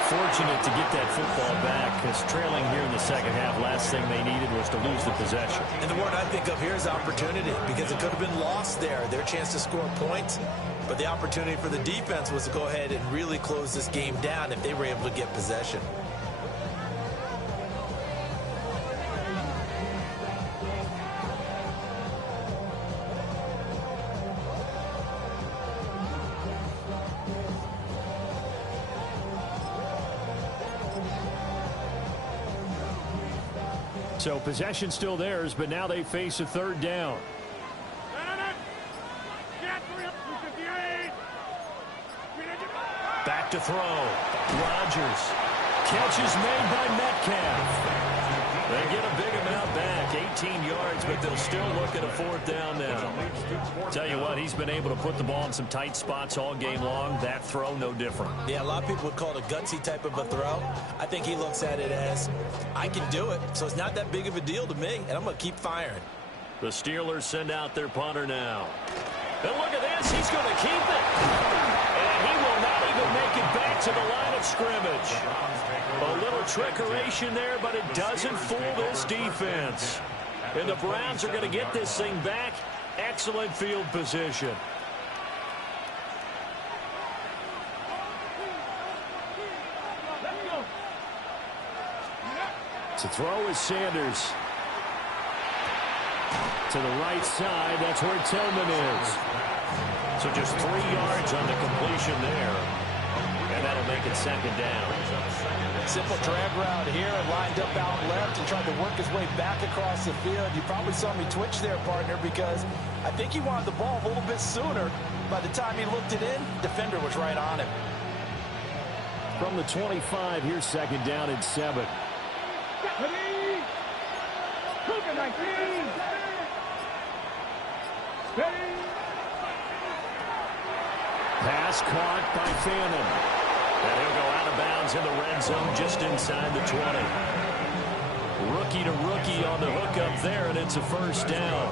Fortunate to get that football back, because trailing here in the second half, last thing they needed was to lose the possession. And the word I think of here is opportunity, because it could have been lost there. Their chance to score points. But the opportunity for the defense was to go ahead and really close this game down if they were able to get possession. So possession still theirs, but now they face a third down. Back to throw. Rodgers. Catch is made by Metcalf. They get a big amount back, 18 yards, but they'll still look at a fourth down now. Tell you what, he's been able to put the ball in some tight spots all game long. That throw, no different. Yeah, a lot of people would call it a gutsy type of a throw. I think he looks at it as, I can do it, so it's not that big of a deal to me, and I'm going to keep firing. The Steelers send out their punter now. And look at this, he's going to keep it. And he will not even make it back to the line of scrimmage. A little trickeration there, but it doesn't fool this defense. And the Browns are going to get this thing back. Excellent field position. To throw is Sanders. To the right side, that's where Tillman is. So just 3 yards on the completion there. And that'll make it second down. Simple drag route here, lined up out left and tried to work his way back across the field. You probably saw me twitch there, partner, because I think he wanted the ball a little bit sooner. By the time he looked it in, defender was right on him. From the 25, here's second down and 7. Pass caught by Fannin. And he'll go out of bounds in the red zone just inside the 20. Rookie to rookie on the hook up there, and it's a first down.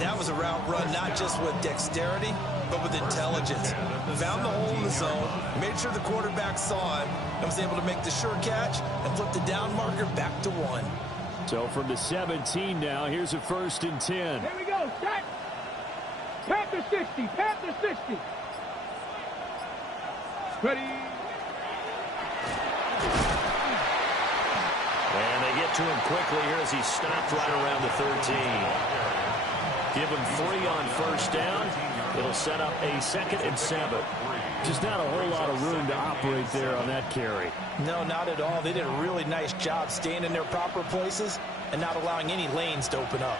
That was a route run not just with dexterity, but with intelligence. Found the hole in the zone, made sure the quarterback saw it, and was able to make the sure catch and flip the down marker back to 1. So from the 17 now, here's a 1st and 10. Here we go, set. Panther 60, Panther 60. Ready. And they get to him quickly here as he stopped right around the 13. Give him 3 on first down. It'll set up a 2nd and 7. Just not a whole lot of room to operate there on that carry. No, not at all. They did a really nice job staying in their proper places and not allowing any lanes to open up.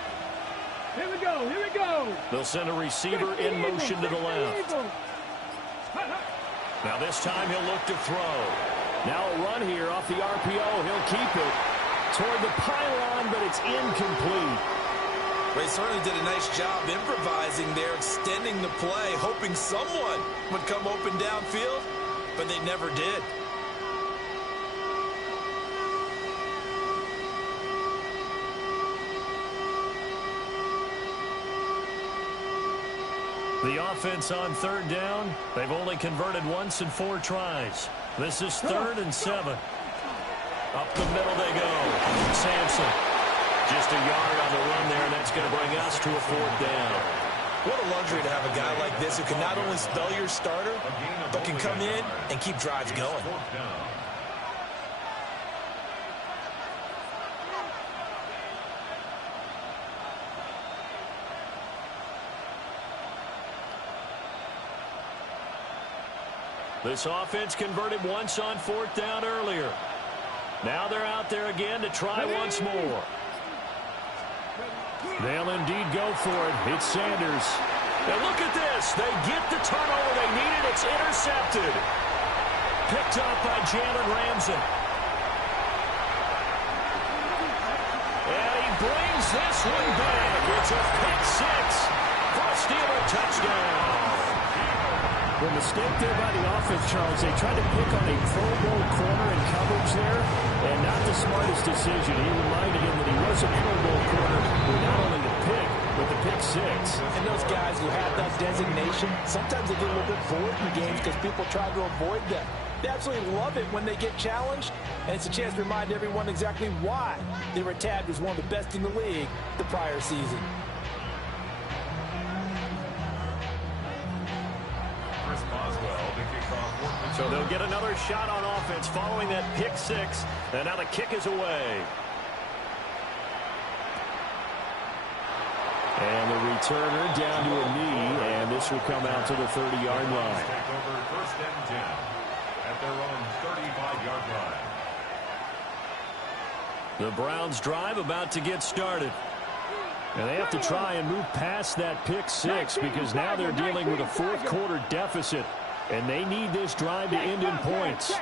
Here we go, here we go. They'll send a receiver in motion to the left. Now this time he'll look to throw. Now a run here off the RPO. He'll keep it toward the pylon, but it's incomplete. They certainly did a nice job improvising there, extending the play, hoping someone would come open downfield, but they never did. The offense on third down, they've only converted once in 4 tries. This is 3rd and 7. Up the middle they go. Sampson. Just a yard on the run there, and that's going to bring us to a 4th down. What a luxury to have a guy like this who can not only spell your starter, but can come in and keep drives going. This offense converted once on 4th down earlier. Now they're out there again to try once more. They'll indeed go for it. It's Sanders. And look at this. They get the turnover they needed. It's intercepted. Picked up by Jalen Ramsey. And he brings this one back. It's a pick 6 for a Steeler touchdown. The mistake there by the offense, Charles, they tried to pick on a Pro Bowl corner in coverage there, and not the smartest decision. He reminded him that he was a Pro Bowl corner with not only the pick, but the pick 6. And those guys who have that designation, sometimes they get a little bit bored in games because people try to avoid them. They absolutely love it when they get challenged, and it's a chance to remind everyone exactly why they were tagged as one of the best in the league the prior season. So they'll get another shot on offense following that pick 6, and now the kick is away. And the returner down to a knee, and this will come out to the 30-yard line. Take over 1st and 10 at their own 35-yard line. The Browns drive about to get started. And they have to try and move past that pick six because now they're dealing with a fourth quarter deficit. And they need this drive to end in points.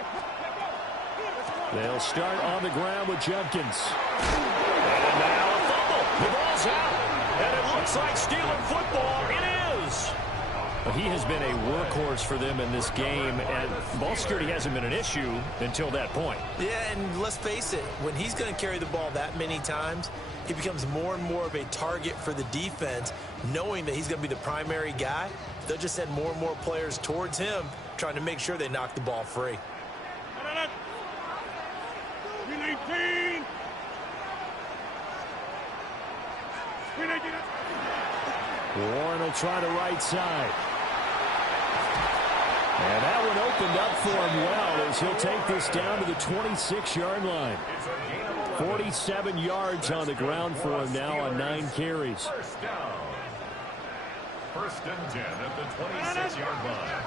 They'll start on the ground with Judkins. And now a fumble. The ball's out. And it looks like Steeler football. It is. He has been a workhorse for them in this game, and ball security hasn't been an issue until that point. Yeah, and let's face it, when he's going to carry the ball that many times, he becomes more and more of a target for the defense, knowing that he's going to be the primary guy. They'll just send more and more players towards him, trying to make sure they knock the ball free. 319. Warren will try the right side. And that one opened up for him well as he'll take this down to the 26-yard line. 47 yards on the ground for him now on 9 carries. First down. First and 10 at the 26-yard line.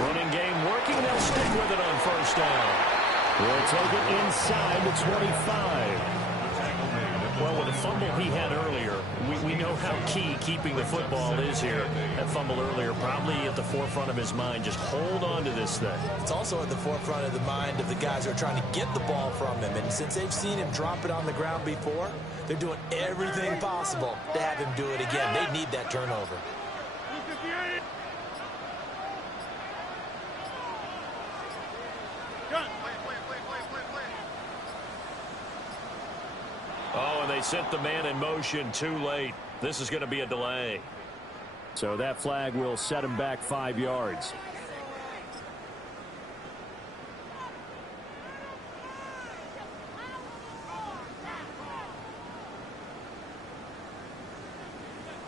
Running game working. They'll stick with it on first down. We'll take it inside the 25. Well, with the fumble he had earlier, we know how key keeping the football is here. That fumble earlier probably at the forefront of his mind. Just hold on to this thing. It's also at the forefront of the mind of the guys who are trying to get the ball from him. And since they've seen him drop it on the ground before, they're doing everything possible to have him do it again. They need that turnover. Oh, and they sent the man in motion too late. This is going to be a delay. So that flag will set him back 5 yards.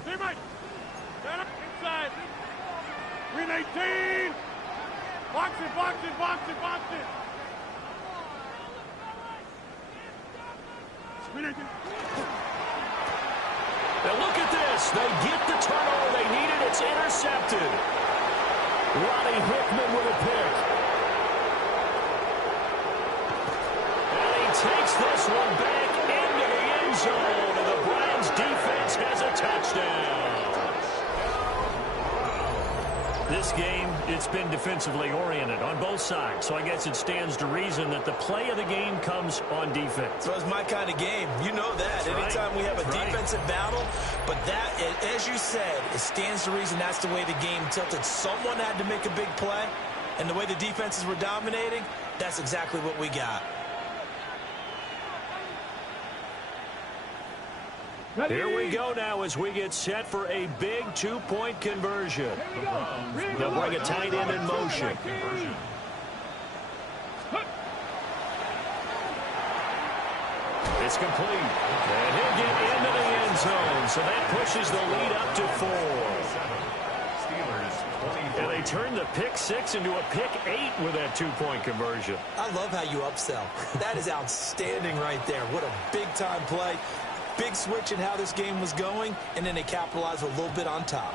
Inside. 319. Box it, box it, box it, box it. Now look at this. They get the turnover they needed. It's intercepted. Ronnie Hickman with a pick. And he takes this one back into the end zone. And the Browns defense has a touchdown. This game, it's been defensively oriented on both sides. So I guess it stands to reason that the play of the game comes on defense. So it's my kind of game. You know that. Anytime we have a defensive battle, but that, as you said, it stands to reason that's the way the game tilted. Someone had to make a big play, and the way the defenses were dominating, that's exactly what we got. Here we go now as we get set for a big two-point conversion. They'll bring a tight end in motion. It's complete. And he'll get into the end zone. So that pushes the lead up to 4. And they turn the pick 6 into a pick 8 with that two-point conversion. I love how you upsell. That is outstanding right there. What a big-time play. Big switch in how this game was going, and then they capitalized a little bit on top.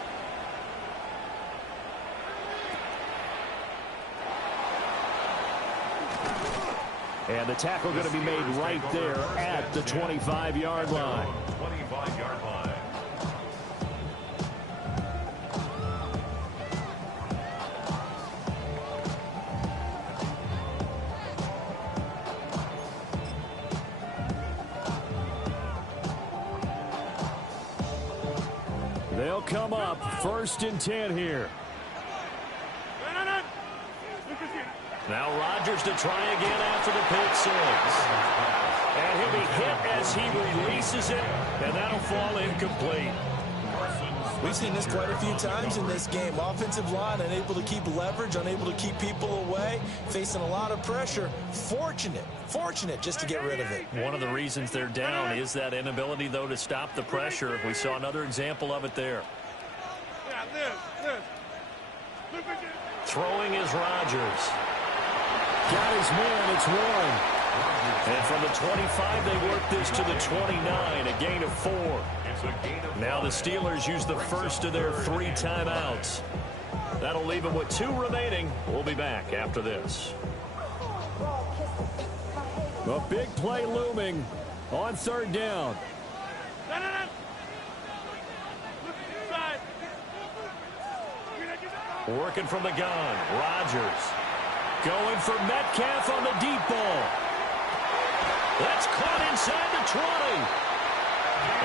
And the tackle going to be made right there at the 25-yard line. 25-yard line. They'll come up 1st and 10 here. Now Rodgers to try again after the pick 6. And he'll be hit as he releases it, and that'll fall incomplete. We've seen this quite a few times in this game. Offensive line unable to keep leverage, unable to keep people away, facing a lot of pressure. Fortunate just to get rid of it. One of the reasons they're down is that inability, though, to stop the pressure. We saw another example of it there. Throwing is Rodgers. Got his man, it's Warren. And from the 25, they work this to the 29, a gain of 4. Now the Steelers use the first of their 3 timeouts. That'll leave him with 2 remaining. We'll be back after this. A big play looming on 3rd down. Working from the gun. Rodgers going for Metcalf on the deep ball. That's caught inside the 20.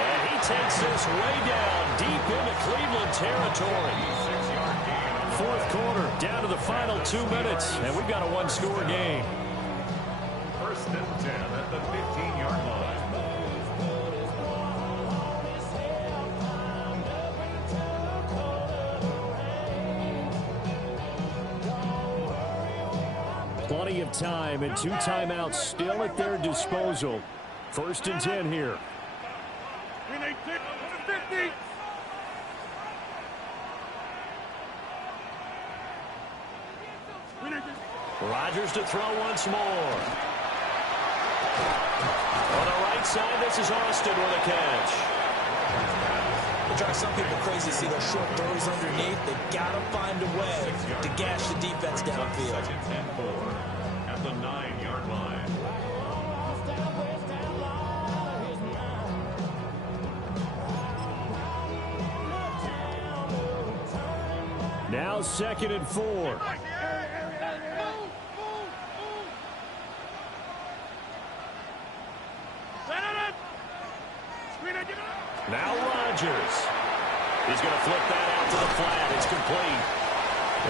And he takes this way down deep into Cleveland territory. 4th quarter, down to the final 2 minutes, and we've got a 1-score game. 1st and 10 at the 15-yard line. Plenty of time and 2 timeouts still at their disposal. 1st and 10 here. Rodgers to throw once more. On the right side, this is Austin with a catch. It drives some people crazy to see those short throws underneath. They've got to find a way to gash the defense downfield. 2nd and 4 at the 9-yard line. Now 2nd and 4. Now Rodgers. He's going to flip that out to the flat. It's complete.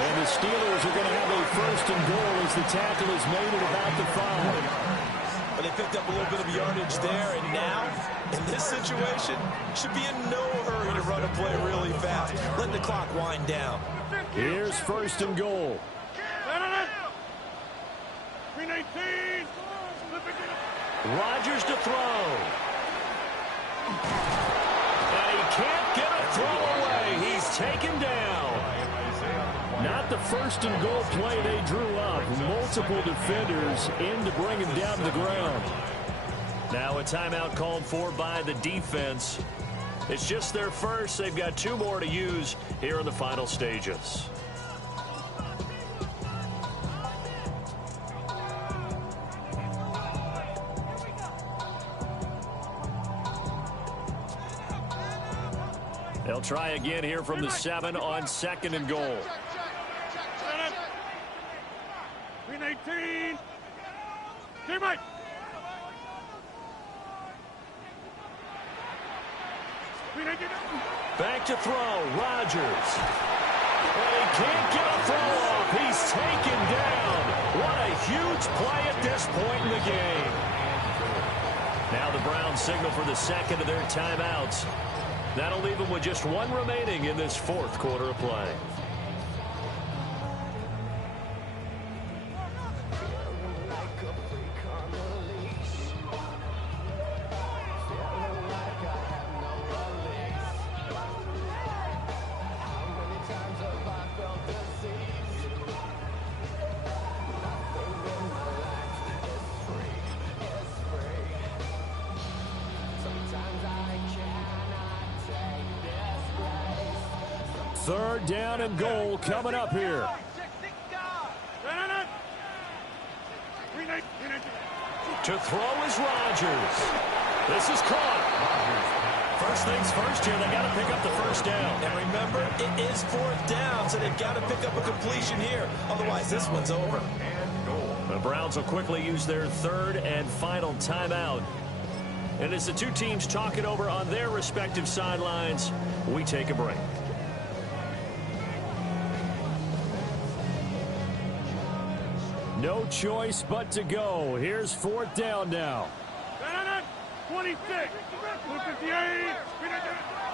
And the Steelers are going to have a 1st and goal as the tackle is made at about the 5. But they picked up a little bit of yardage there, and now, in this situation, should be in no hurry to run a play really fast. Let the clock wind down. Here's 1st and goal. Rodgers to throw. And he can't get a throw away. He's taken down. Not the 1st and goal play they drew up. Multiple defenders in to bring him down to the ground. Now a timeout called for by the defense. It's just their first. They've got 2 more to use here in the final stages. They'll try again here from the 7 on 2nd and goal. 18. Back to throw, Rodgers. And he can't get a throw off. He's taken down. What a huge play at this point in the game. Now the Browns signal for the 2nd of their timeouts. That'll leave them with just 1 remaining in this 4th quarter of play. Third down and goal coming up here. To throw is Rodgers. This is caught. First things first here, they got to pick up the 1st down. And remember, it is 4th down, so they've got to pick up a completion here. Otherwise, this one's over. The Browns will quickly use their 3rd and final timeout. And as the 2 teams talk it over on their respective sidelines, we take a break. No choice but to go. Here's 4th down now. 26. 58.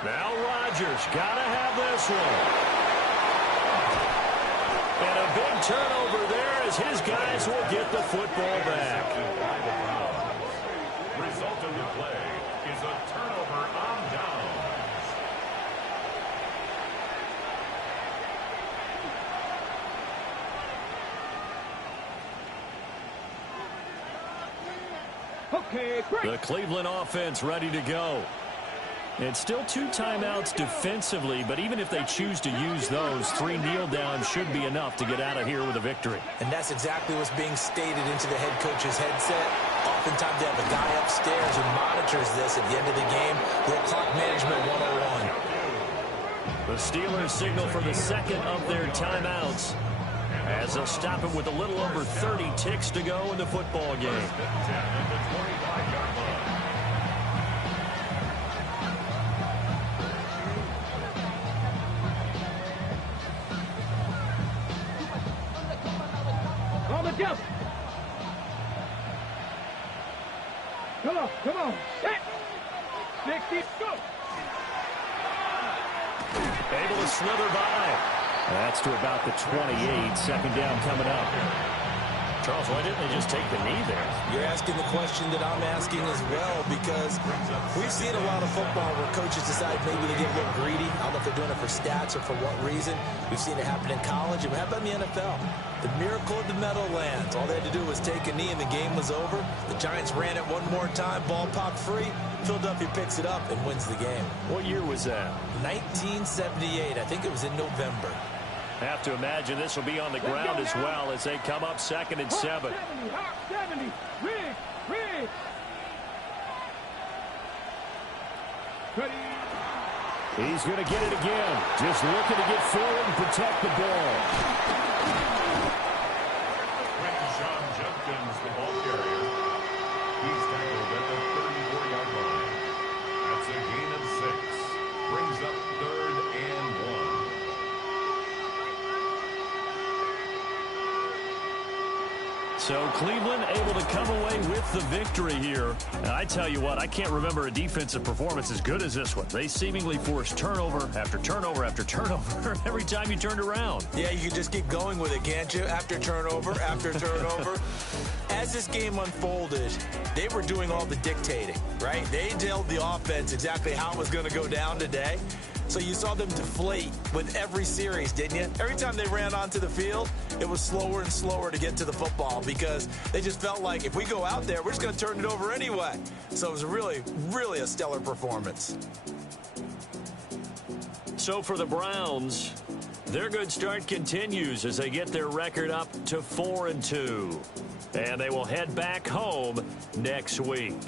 Now Rodgers got to have this one. And a big turnover there as his guys will get the football back. Result of the play is a turnover on down. Okay, great. The Cleveland offense ready to go. And still 2 timeouts defensively, but even if they choose to use those, 3 kneel downs should be enough to get out of here with a victory. And that's exactly what's being stated into the head coach's headset. Oftentimes they have a guy upstairs who monitors this at the end of the game. Little clock management 101. The Steelers signal for the second of their timeouts as they'll stop it with a little over 30 ticks to go in the football game. On the jump. Come on. Set. 60, go. Able to slither by. That's to about the 28. Second down coming up. Charles, why didn't they just take the knee there? You're asking the question that I'm asking as well, because we've seen a lot of football where coaches decide maybe to get a little greedy. I don't know if they're doing it for stats or for what reason. We've seen it happen in college, and how about in the NFL? The miracle of the Meadowlands. All they had to do was take a knee, and the game was over. The Giants ran it one more time. Ball popped free. Philadelphia picks it up and wins the game. What year was that? 1978. I think it was in November. Have to imagine this will be on the ground as well as they come up 2nd and 7. 70. Riggs. He's going to get it again. Just looking to get forward and protect the ball. Sean Jumpkins, the ball carrier. He's tackled at the 34-yard line. That's a gain of 6. Brings up 3rd and 1. So Cleveland able to come away with the victory here. And I tell you what, I can't remember a defensive performance as good as this one. They seemingly forced turnover after turnover after turnover every time you turned around. Yeah, you can just keep going with it, can't you? After turnover, after turnover. As this game unfolded, they were doing all the dictating, right? They told the offense exactly how it was going to go down today. So you saw them deflate with every series, didn't you? Every time they ran onto the field, it was slower and slower to get to the football because they just felt like if we go out there, we're just going to turn it over anyway. So it was really, really a stellar performance. So for the Browns, their good start continues as they get their record up to 4-2. And they will head back home next week.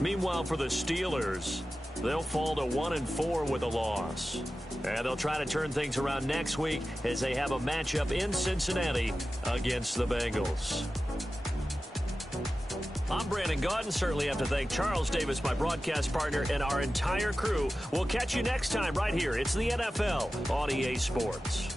Meanwhile, for the Steelers, they'll fall to 1-4 with a loss. And they'll try to turn things around next week as they have a matchup in Cincinnati against the Bengals. I'm Brandon Gaudin. Certainly have to thank Charles Davis, my broadcast partner, and our entire crew. We'll catch you next time right here. It's the NFL on EA Sports.